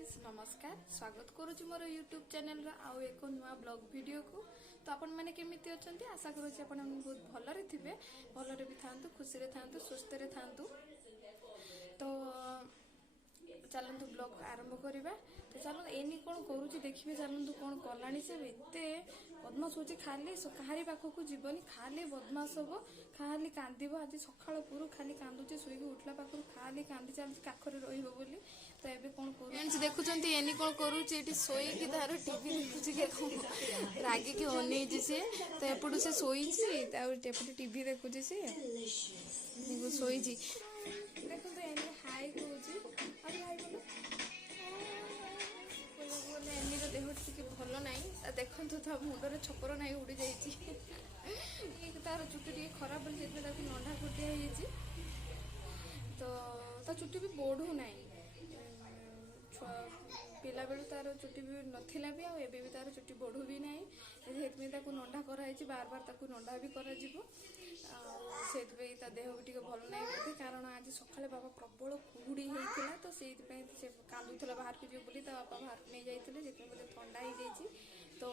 Friends नमस्कार स्वागत करुच्ची मोर YouTube channel आउ एक नुआ ब्लॉग वीडियो को। तो आपण मैंने केमिति अछंती आशा करूची आपण बहुत भलरे थिबे, भलरे भी थांतु, खुशी रे थांतु, सुस्थ रे थांतु। तो चलतु ब्लॉग आरंभ करवा। तो चलो एनी कौन करुच्ची देखिए, चलतु कौन कलानी से एत बदमाश हो खाली कहारी पाखक जीवनी खाली बदमाश हम खाली कांदब। आज सका पूर्व खाली कांदुचे शुक उठला पाखु खाली कांदी चलती काखरे रही। तो ये कौन कर देखुं एनी कौन करुच्ची शोक तार टीवी देखुची रागिकी अनेजी सी। तो एपटू से शोचे टीवी देखुची सी शोची देखो। तो एनी हाई कहूँ एनीर देह टी भल ना देखु तो मुंडर छपर ना उड़ी जाइए तार चुटी टे खराब बोली नंढा फुटिया। तो चुटी भी बढ़ू ना पिला बेलू तार चुटी भी नथिला भी आबे भी तार चुटी बढ़ू भी ना से नंढा कराई बार बार ताकू नंढा भी कर से देह भी टे भल ना बोधे कारण आज सका बाबा प्रबल कुहुड़ी होता। तो से कांदुला बाहर को जीव बोली बापा बाहर को नहीं जाते बोले ठंडा हो जाए। तो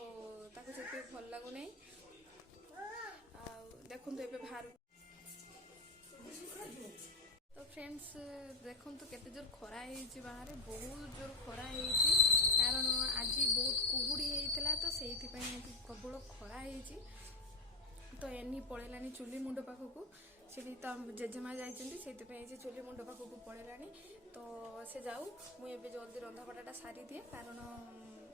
से भल लगुना देखु ए बाहर। तो फ्रेंड्स देखु केते जोर खरा है बाहर, बहुत जोर खरा है कारण आज बहुत कुहुड़ी होता। तो से प्रबल खरा है। तो एनी पलैलानी चुली मुंड पाखक से तो जेजेमा जाइए चुली मुंड पाखक पलैलानी। तो से जाऊ मुझे जल्दी रंधापटा सारी दिए कारण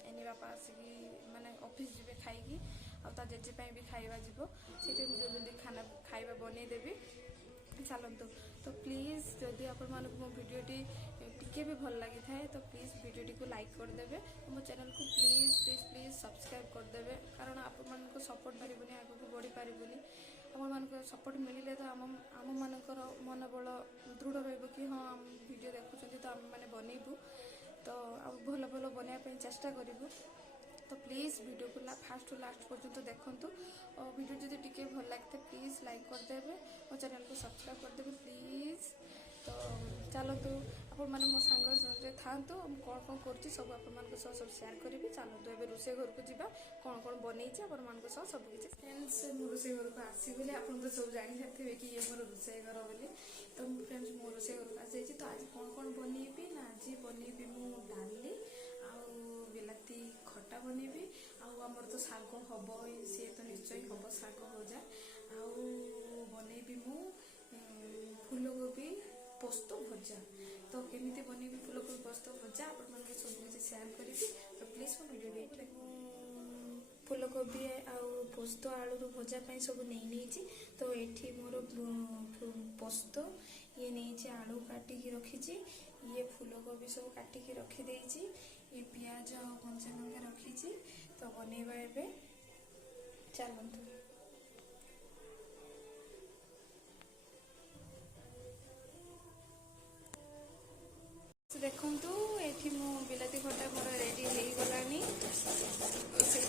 एनी बापा आसिकी माने ऑफिस जी खाई आ जेजे भी खाଇବା जीव से जल्दी खाना खाଇବା बनईदेवी। चलतु तो प्लीज जदि आपण मानक मो वीडियोटी टिके भी भल लगी थाए तो प्लीज वीडियोटी को लाइक करदे, मो चैनल को प्लीज प्लीज प्लीज सब्सक्राइब करदे कारण आपण मानक सपोर्ट पारिबुनी आगु को बढ़ी पारिबुनी। आपण मानक सपोर्ट मिलिले तो आम मानकर मनोबल दृढ़ रहइबो कि हाँ आम वीडियो देखुछंती तो आम माने बनैबु। तो भल भल बनाया चेष्टा करूँ। तो प्लीज वीडियो को फास्ट टू लास्ट पर्यंत देखंतु। और वीडियो जब टिके भल लगते प्लीज लाइक करदे और चैनल को सब्सक्राइब करदे प्लीज। तो चलतु आपण मैंने मो सांग था कौन कौन कर सब आप सब सेयार करी। चलतु ए रोषे घर को जीवा कौन कौन बनई सब किसी फ्रेंड्स मो रोषे घर को आसगली आप तो सब जानी सारे कि ये मोर रोषे घर बोली। तो फ्रेंड्स मो रोषे घर को आसी। तो आज कौन कौन बनईबी ना आज बनईबी मु डाली बिलाती खटा बनईबी आमर तो शाग हम सी तो निश्चय हम शाग भजा बनईबी मु फूलकोबी पोस्त भजा। तो केमिति बनईबी फूलकोबी पोस्त भजा आप सब किसी सेयार करी। तो प्लीज मो वीडियो फूलकोबी आउ पोस्त आलू भजा सब नहीं। तो ये मोर पोस्त ये नहीं आलू काटिकी रखी, ये फूलकोबी सब काटिकी रखीदे, ये पियाज और कंचा लंका रखी। तो बनैबा एबे चलतु। देखु ये मो बिलाती खटा मोर रेडी हो गलानी। से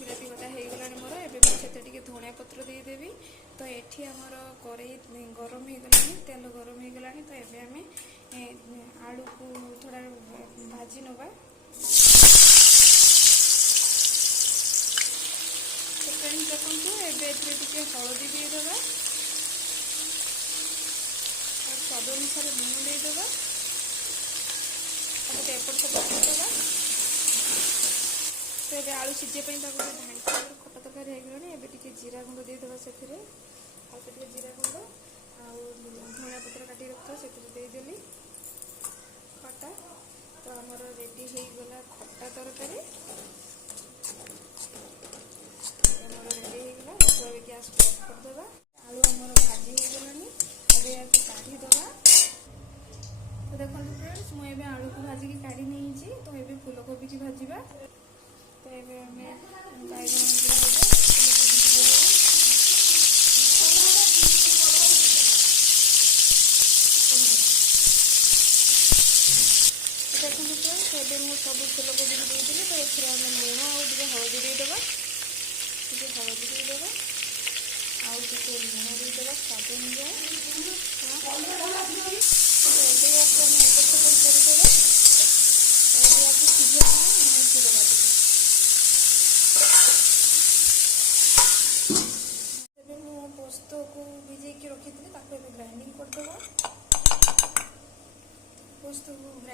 बिलाती खटा हो गलानी मोर एबे मुझे टे धनिया पत्र देदेवी। तो ये आमर कड़ई गरम हो गलानी, तेल गरम हो गलानी। तो एबे आमे आलू को थोड़ा भाजी नवा। देखु एबे हलदी देदेबा और स्वाद अनुसार लुण देदेबा एपट सेपट करदेबा। तो ये आलू सीझे ढाई खटा तरकारी होगलानी। एबे टिके जीरा गुंड देदेबा से जीरा गुंड धनिया पत्र काटी रखा से देदेली खटा। तो आमर रेडी हो गला खटा तरकारी रेडी हो गला। गैस ऑफ करदेबा। आलू आमर भाजी हो गलानी अबे या काढ़ीदेबा। तो देखो फ्रेंड्स मुझे आलू को भाजिकी काढ़ी नहीं। तो ये फूलकोबी की भाजवा। तो ये देखो फ्रेंड्स एबे मु सब फूलकोबी देदेली। तो ये लुण आगे हलदी देदेबा, हलदी देदेबा आगे लुण देदेबा स्वाद अनुसार। तो ये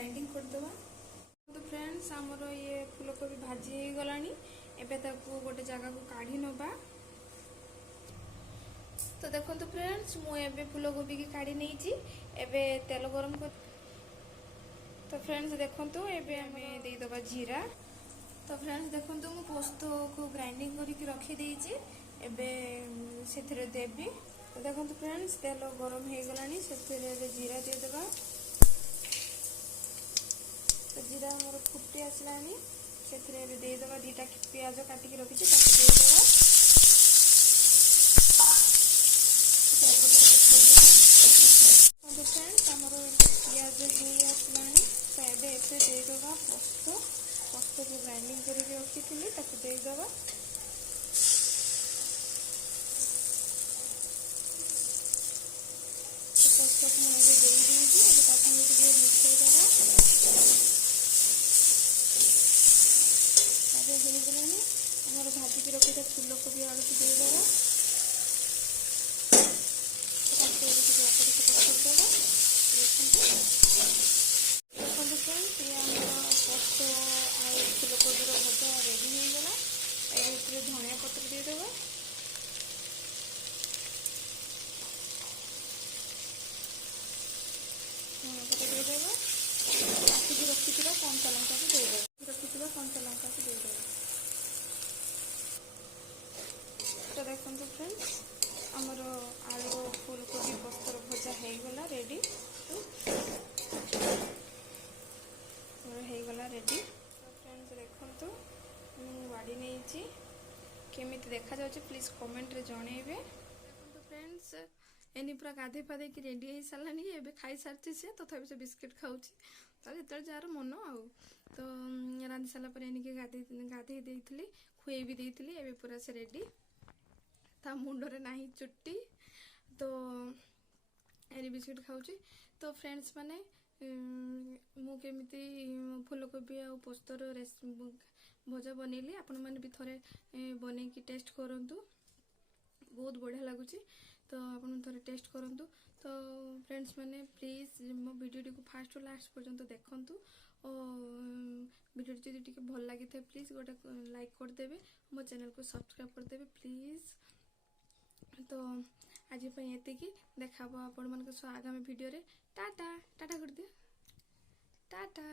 ग्राइंडिंग करदेवा। तो फ्रेंड्स आमर ये फूलकोबी भाजी हो गलानी एबे ताकू गोटे जगह को काढ़ी नबा। तो देखो फ्रेंड्स मुझे फूलकोबी की काढ़ी नहीं एबे तेल गरम कर। तो फ्रेंड्स देखो एबे हमें देदबा जीरा। तो फ्रेंड्स देखो मु पोस्त को ग्राइंडिंग करके रखी देइछि एबे सेथरे देबी। तो देखो फ्रेंड्स तेल गरम हो गलानी सेथरे जीरा देदबा। तो जीरा हमर फुटी आसलानी सेथरे देदबा दीटा प्याज काटिकी रखिछि ताको देदबा। तो फ्रेंड्स हमर प्याज हो आसलानी तो एबे एते देदबा पोस्त को ग्राइंडिंग करके रखी ताको देदबा। हमारे भाजी की रखी फूलकोबी आलू की देदेवा। देखो फ्रेंड्स ये आम पोस्त आ फूलकोबी भजा रेडी हो गला। धनिया पत्र देदेवा। धनिया पत्र देदेवा काटिकी रखी कंचा लंका को देदेवा। कंचा लंका को देदेवा। तो देखो फ्रेंड्स आमर आलू फूलकोबी पोस्तर भजा हो गला रेडी। होगला रेडी। तो फ्रेंड्स देखो वाड़ी नहीं केमी देखा जाऊँ प्लीज कमेंट रे जनइबे। देखो फ्रेंड्स एनी पूरा गाधे पाधे कि रेडी हो सारानी एबे खाई सारी सी तथापि से बिस्किट खाऊँ तो जो जार मन आउ। तो रांधि सारा एनिके गाधे देइथिली खुए भी देइथिली एबे पूरा से रेडी। ता मुंडरे नाही चुट्टी तो एनी बिस्किट खाऊँ। तो फ्रेंड्स माने मु केमिति फूलकोबी आ पोस्तर भजा बनैली आपण मैंने भी थोड़े बन की टेस्ट करंतु बहुत बढ़िया लगुच। तो आपण थोड़े टेस्ट करंतु। तो फ्रेंड्स माने प्लीज मो वीडियो को फास्ट लास्ट पर्यंत देखंतु और वीडियो जदि टिके भल लगी थे प्लीज गोटे लाइक करदेवे मो चैनल को सब्सक्राइब करदेवे प्लीज। तो आज ये देखा आपण मान आगामी वीडियो रे टाटा टाटा कर दियो टाटा।